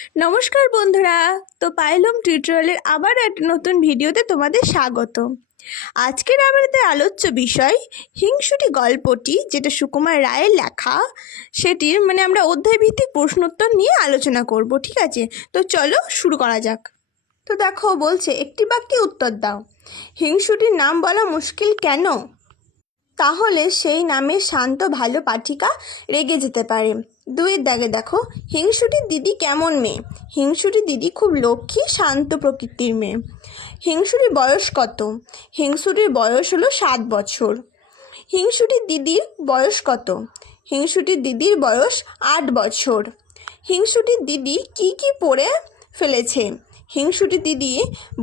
নমস্কার বন্ধুরা। তো পাইলম টিউটোরিয়ালের আবার একটা নতুন ভিডিওতে তোমাদের স্বাগত। আজকের আমাদের আলোচ্য বিষয় হিংসুটি গল্পটি, যেটা সুকুমার রায়ের লেখা, সেটির আমরা অধ্যায়ভিত্তিক প্রশ্নোত্তর নিয়ে আলোচনা করব। ঠিক আছে, তো চলো শুরু করা যাক। তো দেখো, বলছে একটি বাক্যে উত্তর দাও। হিংসুটির নাম বলা মুশকিল কেন? তাহলে সেই নামে শান্ত ভালো পাঠিকা রেগে যেতে পারে। দুইয়ের দাগে দেখো, হিংসুটির দিদি কেমন মেয়ে? হিংসুটির দিদি খুব লক্ষ্মী শান্ত প্রকৃতির মেয়ে। হিংসুটির বয়স কত? হিংসুটির বয়স হলো 7 বছর। হিংসুটির দিদির বয়স কত? হিংসুটির দিদির বয়স 8 বছর। হিংসুটির দিদি কি কি পড়ে ফেলেছে? হিংসুটির দিদি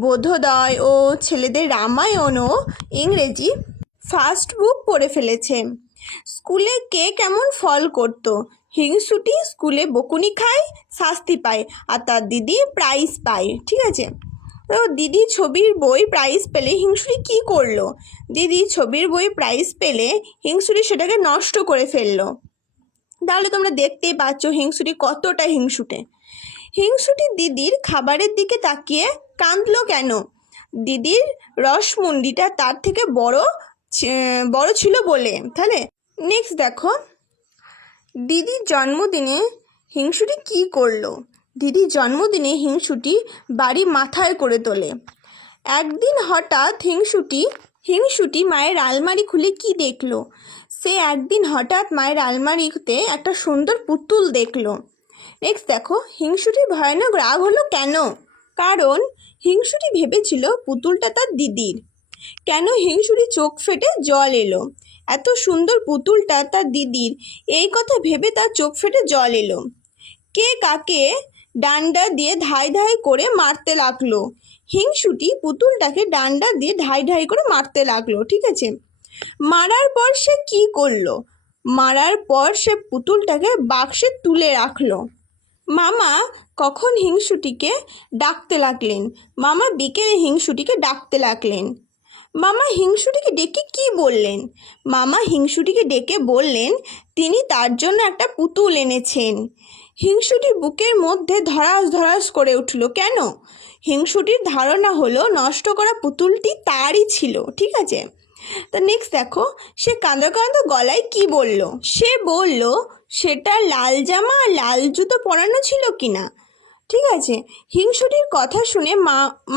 বোধোদয় ও ছেলেদের রামায়ণ ও ইংরেজি ফার্স্ট বুক পড়ে ফেলেছে। স্কুলে কে কেমন ফল করত? হিংসুটি স্কুলে বকুনি খায়, শাস্তি পায়, আর তার দিদি প্রাইজ পায়। ঠিক আছে, তো দিদি ছবির বই প্রাইজ পেলে হিংসুটি কি করলো? দিদি ছবির বই প্রাইজ পেলে হিংসুটি সেটাকে নষ্ট করে ফেললো। তাহলে তোমরা দেখতেই পাচ্ছ হিংসুটি কতটা হিংসুটে। হিংসুটি দিদির খাবারের দিকে তাকিয়ে কাঁদলো কেন? দিদির রসমুন্ডিটা তার থেকে বড় ছিল বলে। তাহলে নেক্সট দেখো, দিদির জন্মদিনে হিংসুটি কি করলো? দিদির জন্মদিনে হিংসুটি বাড়ি মাথায় করে তোলে। একদিন হঠাৎ হিংসুটি মায়ের আলমারি খুলে কি দেখলো? সে একদিন হঠাৎ মায়ের আলমারিতে একটা সুন্দর পুতুল দেখলো। নেক্সট দেখো, হিংসুটির ভয়ানক রাগ হলো কেন? কারণ হিংসুটি ভেবেছিল পুতুলটা তার দিদির। কেন হিংসুটি চোখ ফেটে জল এলো? এত সুন্দর পুতুলটা তার দিদির, এই কথা ভেবে তার চোখ ফেটে জল এলো। কে কাকে ডান্ডা দিয়ে ধাই ধাই করে মারতে লাগলো? হিংসুটি পুতুলটাকে ডান্ডা দিয়ে ধাই ধাই করে মারতে লাগলো। ঠিক আছে, মারার পর সে কি করলো? মারার পর সে পুতুলটাকে বাক্সে তুলে রাখলো। মামা কখন হিংসুটিকে ডাকতে লাগলেন? মামা বিকেলে হিংসুটিকে ডাকতে লাগলেন। মামা হিংসুটিকে ডেকে কি বললেন? মামা হিংসুটিকে ডেকে বললেন তিনি তার জন্য একটা পুতুল এনেছেন। হিংসুটির বুকের মধ্যে ধড়াস ধড়াস করে উঠল কেন? হিংসুটির ধারণা হলো নষ্ট করা পুতুলটি তারই ছিল। ঠিক আছে, তো নেক্সট দেখো, সে কাঁদো কাঁদো গলায় কি বলল? সে বলল সেটা লাল জামা আর লাল জুতো পরানো ছিল কিনা। ঠিক আছে, হিংসুটির কথা শুনে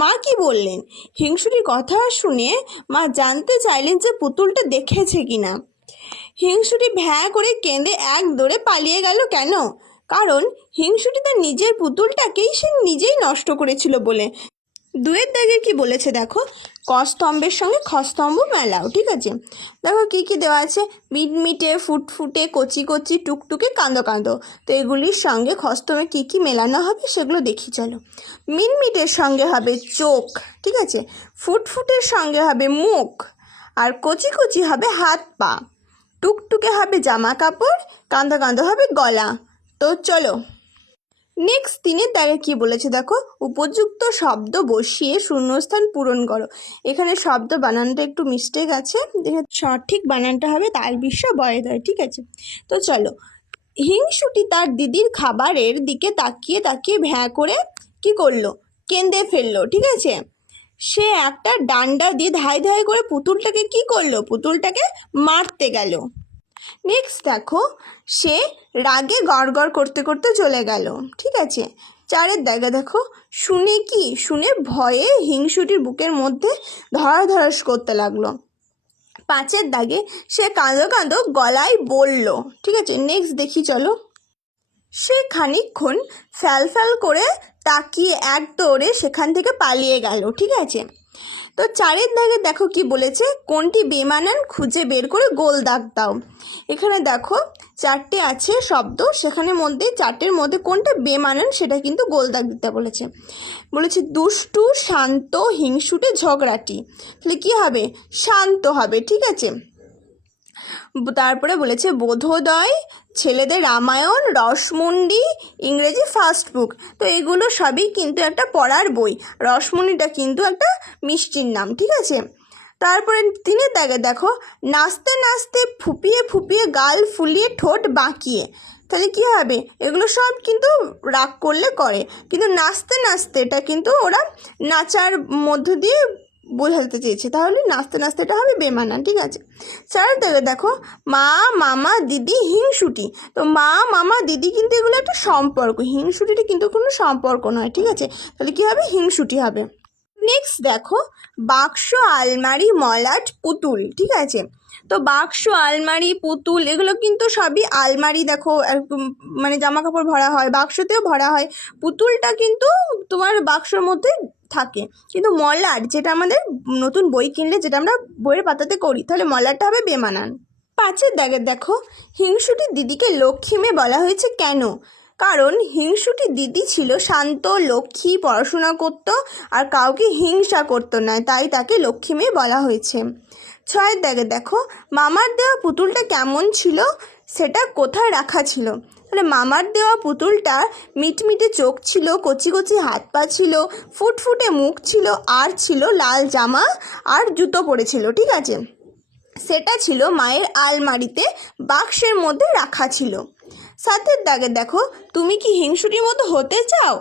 মা কি বললেন? হিংসুটির কথা শুনে মা জানতে চাইলেন যে পুতুলটা দেখেছে কিনা। হিংসুটি ভ্যাঁ করে কেঁদে এক দৌড়ে পালিয়ে গেল কেন? কারণ হিংসুটি তার নিজের পুতুলটাকেই সে নিজেই নষ্ট করেছিল বলে। দুয়ের দাগে কি বলেছে দেখো, কস্তম্ভের সঙ্গে খস্তম্ভ মেলাও। ঠিক আছে, দেখো কি কি দেওয়া আছে, মিটমিটে ফুটফুটে কচি কচি টুকটুকে কাঁদো কাঁদো। তো এগুলির সঙ্গে খস্তম্ভে কি কি মেলানো হবে সেগুলো দেখি চলো। মিটমিটের সঙ্গে হবে চোখ, ঠিক আছে, ফুটফুটের সঙ্গে হবে মুখ, আর কচি কচি হবে হাত পা, টুকটুকে হবে জামা কাপড়, কাঁদো কাঁদো হবে গলা। তো চলো নেক্সট 3-এর দাগে কি বলেছে দেখো, উপযুক্ত শব্দ বসিয়ে শূন্যস্থান পূরণ করো। এখানে শব্দ বানানটা একটু মিস্টেক আছে, সঠিক বানানটা হবে তালবিশ্ব বয়দয়। ঠিক আছে, তো চলো, হিংসুটি তার দিদির খাবারের দিকে তাকিয়ে তাকিয়ে ভ্যাঁ করে কি করলো? কেঁদে ফেললো। ঠিক আছে, সে একটা ডান্ডা দিয়ে ধাই ধাই করে পুতুলটাকে কি করলো? পুতুলটাকে মারতে গেল। নেক্সট দেখো, সে রাগে গড়গড় করতে করতে চলে গেল। ঠিক আছে, 4-এর দাগে দেখো, শুনে ভয়ে হিংসুটির বুকের মধ্যে ধড়াধড়াস করতে লাগলো। 5-এর দাগে সে কাঁদো কাঁদো গলায় বলল। ঠিক আছে, নেক্সট দেখি চলো। সে খানিকক্ষণ ফ্যাল ফ্যাল করে তাকিয়ে এক দৌড়ে সেখান থেকে পালিয়ে গেল। ঠিক আছে, তো 4-এর দাগে দেখো কি বলেছে, কোনটি বেমানান খুঁজে বের করে গোল দাগ দাও। এখানে দেখো 4টে আছে শব্দ, সেখানে মধ্যে 4টের মধ্যে কোনটা বেমানান সেটা কিন্তু গোল দাগ দিতে বলেছে দুষ্টু, শান্ত, হিংসুটে, ঝগড়াটি। তাহলে কি হবে? শান্ত হবে। ঠিক আছে, তারপরে বলেছে বোধোদয়, ছেলেদের রামায়ণ, রসমুন্ডি, ইংরেজি ফার্স্ট বুক। তো এগুলো সবই কিন্তু একটা পড়ার বই। রসমুন্ডিটা কিন্তু একটা মিষ্টির নাম। ঠিক আছে, তারপরে 3-এর দাগে দেখো, নাচতে নাচতে ফুপিয়ে ফুপিয়ে গাল ফুলিয়ে ঠোঁট বাঁকিয়ে। তাহলে কী হবে, এগুলো সব কিন্তু রাগ করলে করে, কিন্তু নাচতে নাচতে এটা কিন্তু ওরা নাচার মধ্য দিয়ে বোঝাতে চেয়েছে, তাহলে নাচতে নাচতে এটা হবে বেমানান। ঠিক আছে, 4 থেকে দেখো মা মামা দিদি হিংসুটি। তো মা মামা দিদি কিন্তু এগুলো একটা সম্পর্ক, হিংসুটিটা কিন্তু কোনো সম্পর্ক নয়। ঠিক আছে, তাহলে কী হবে, হিংসুটি হবে। নেক্সট দেখো বাক্স আলমারি মলাট পুতুল। ঠিক আছে, তো বাক্স আলমারি পুতুল এগুলো কিন্তু সবই আলমারি, দেখো মানে জামা কাপড় ভরা হয়, বাক্সতেও ভরা হয়, পুতুলটা কিন্তু তোমার বাক্সর মধ্যে থাকে। কিন্তু মলাট যেটা আমাদের নতুন বই কিনলে যেটা আমরা বইয়ের পাতাতে করি, তাহলে মলাটটা হবে বেমানান। 5 দাগের দেখো হিংসুটির দিদিকে লক্ষ্মী মেয়ে বলা হয়েছে কেন? কারণ হিংসুটির দিদি ছিল শান্ত, লক্ষ্মী, পড়াশোনা করত আর কাউকে হিংসা করতো না, তাই তাকে লক্ষ্মী মেয়ে বলা হয়েছে। 6 দাগে দেখো মামার দেওয়া পুতুলটা কেমন ছিল, সেটা কোথায় রাখা ছিল? তাহলে মামার দেওয়া পুতুলটা মিটমিটে চোখ ছিল, কচি কচি হাত পা ছিল, ফুটফুটে মুখ ছিল, আর ছিল লাল জামা আর জুতো পরেছিল। ঠিক আছে, সেটা ছিল মায়ের আলমারিতে বাক্সের মধ্যে রাখা ছিল। 7 দাগে দেখো তুমি কি হিংসুটির মতো হতে চাও?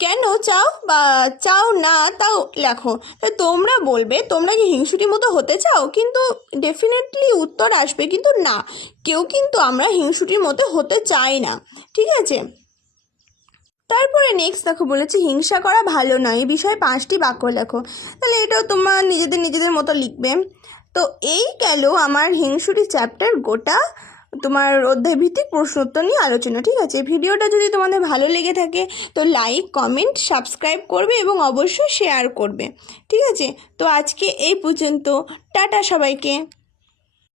কেন চাও বা চাও না তাও লেখো। তোমরা বলবে তোমরা কি হিংসুটির মতো হতে চাও, কিন্তু ডেফিনেটলি উত্তর আসবে কিন্তু না, কেউ কিন্তু আমরা হিংসুটির মতো হতে চাই না। ঠিক আছে, তারপরে নেক্সট দেখো বলেছি হিংসা করা ভালো নয়, এই বিষয়ে 5টি বাক্য লেখো। তাহলে এটাও তোমরা নিজেদের মতো লিখবে। তো এই গেল আমার হিংসুটি চ্যাপ্টার গোটা তোমার অধ্যায়ভিত্তিক প্রশ্ন উত্তর নিয়ে আলোচনা। ঠিক আছে, ভিডিওটা যদি তোমাদের ভালো লেগে থাকে তো লাইক কমেন্ট সাবস্ক্রাইব করবে এবং অবশ্যই শেয়ার করবে। ঠিক আছে, তো আজকে এই পর্যন্ত, টাটা সবাইকে।